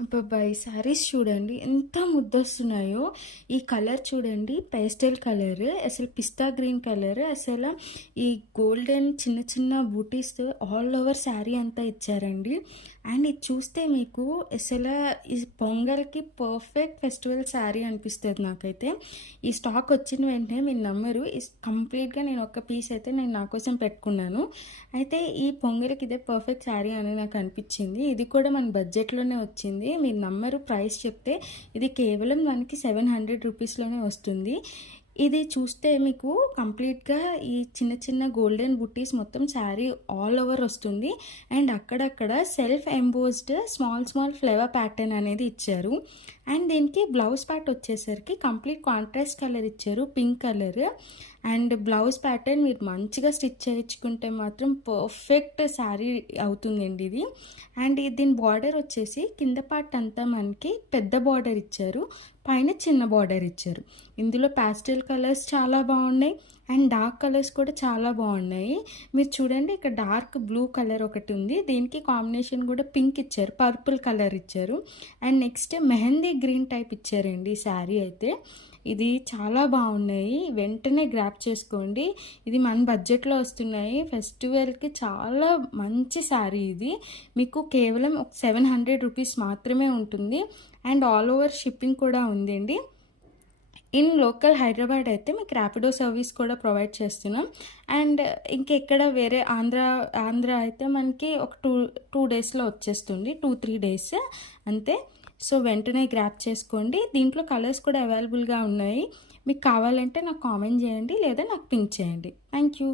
అబ్బబ్బా! ఈ శారీస్ చూడండి ఎంత ముద్దొస్తున్నాయో. ఈ కలర్ చూడండి పేస్టల్ కలర్, అసలు పిస్తా గ్రీన్ కలర్, అసల ఈ గోల్డెన్ చిన్న చిన్న బూటీస్ ఆల్ ఓవర్ శారీ అంతా ఇచ్చారండి. అండ్ ఇది చూస్తే మీకు అసల ఈ పొంగల్‌కి పర్ఫెక్ట్ ఫెస్టివల్ శారీ అనిపిస్తది నాకైతే. ఈ స్టాక్ వచ్చిన వెంటనే మీరు నమ్మరు, కంప్లీట్‌గా నేను ఒక పీస్ అయితే నేను నా కోసం పెట్టుకున్నాను. అయితే ఈ పొంగల్‌కి ఇదే పర్ఫెక్ట్ శారీ అని నాకు అనిపించింది. ఇది కూడా మన బడ్జెట్‌లోనే వచ్చింది. మీరు నమ్మరు, ప్రైస్ చెప్తే ఇది కేవలం మనకి 700 రూపీస్‌లోనే వస్తుంది. ఇది చూస్తే మీకు కంప్లీట్‌గా ఈ చిన్న చిన్న గోల్డెన్ బుట్టీస్ మొత్తం శారీ ఆల్ ఓవర్ వస్తుంది. అండ్ అక్కడక్కడ self embossed small small flower pattern అనేది ఇచ్చారు. అండ్ దీనికి బ్లౌజ్ పార్ట్ వచ్చేసరికి కంప్లీట్ కాంట్రాస్ట్ కలర్ ఇచ్చారు, pink colour. And blouse pattern మీరు మంచిగా స్టిచ్ చేయించుకుంటే మాత్రం పర్ఫెక్ట్ శారీ అవుతుందండి ఇది. అండ్ దీని బార్డర్ వచ్చేసి కింద పార్ట్ అంతా మనకి పెద్ద బార్డర్ ఇచ్చారు, పైన చిన్న బార్డర్ ఇచ్చారు. ఇందులో ప్యాస్టల్ కలర్స్ చాలా బాగున్నాయి అండ్ డార్క్ కలర్స్ కూడా చాలా బాగున్నాయి. మీరు చూడండి, ఇక్కడ డార్క్ బ్లూ కలర్ ఒకటి ఉంది, దీనికి కాంబినేషన్ కూడా పింక్ ఇచ్చారు, పర్పుల్ కలర్ ఇచ్చారు. And next mehndi green type ఇచ్చారండి ఈ శారీ అయితే. ఇది చాలా బాగున్నాయి, వెంటనే గ్రాప్ చేసుకోండి. ఇది మన బడ్జెట్లో వస్తున్నాయి. ఫెస్టివల్కి చాలా మంచి శారీ ఇది. మీకు కేవలం ఒక 700 రూపీస్ మాత్రమే ఉంటుంది. అండ్ ఆల్ ఓవర్ షిప్పింగ్ కూడా ఉందండి. ఇన్ లోకల్ హైదరాబాద్ అయితే మీకు ర్యాపిడో సర్వీస్ కూడా ప్రొవైడ్ చేస్తున్నాం. అండ్ ఇంకెక్కడ వేరే ఆంధ్ర అయితే మనకి ఒక టూ డేస్లో వచ్చేస్తుంది, 2-3 డేస్ అంతే. సో వెంటనే గ్రాప్ చేసుకోండి. దీంట్లో కలర్స్ కూడా అవైలబుల్గా ఉన్నాయి. మీకు కావాలంటే నాకు కామెంట్ చేయండి లేదా నాకు పింక్ చేయండి. Thank you.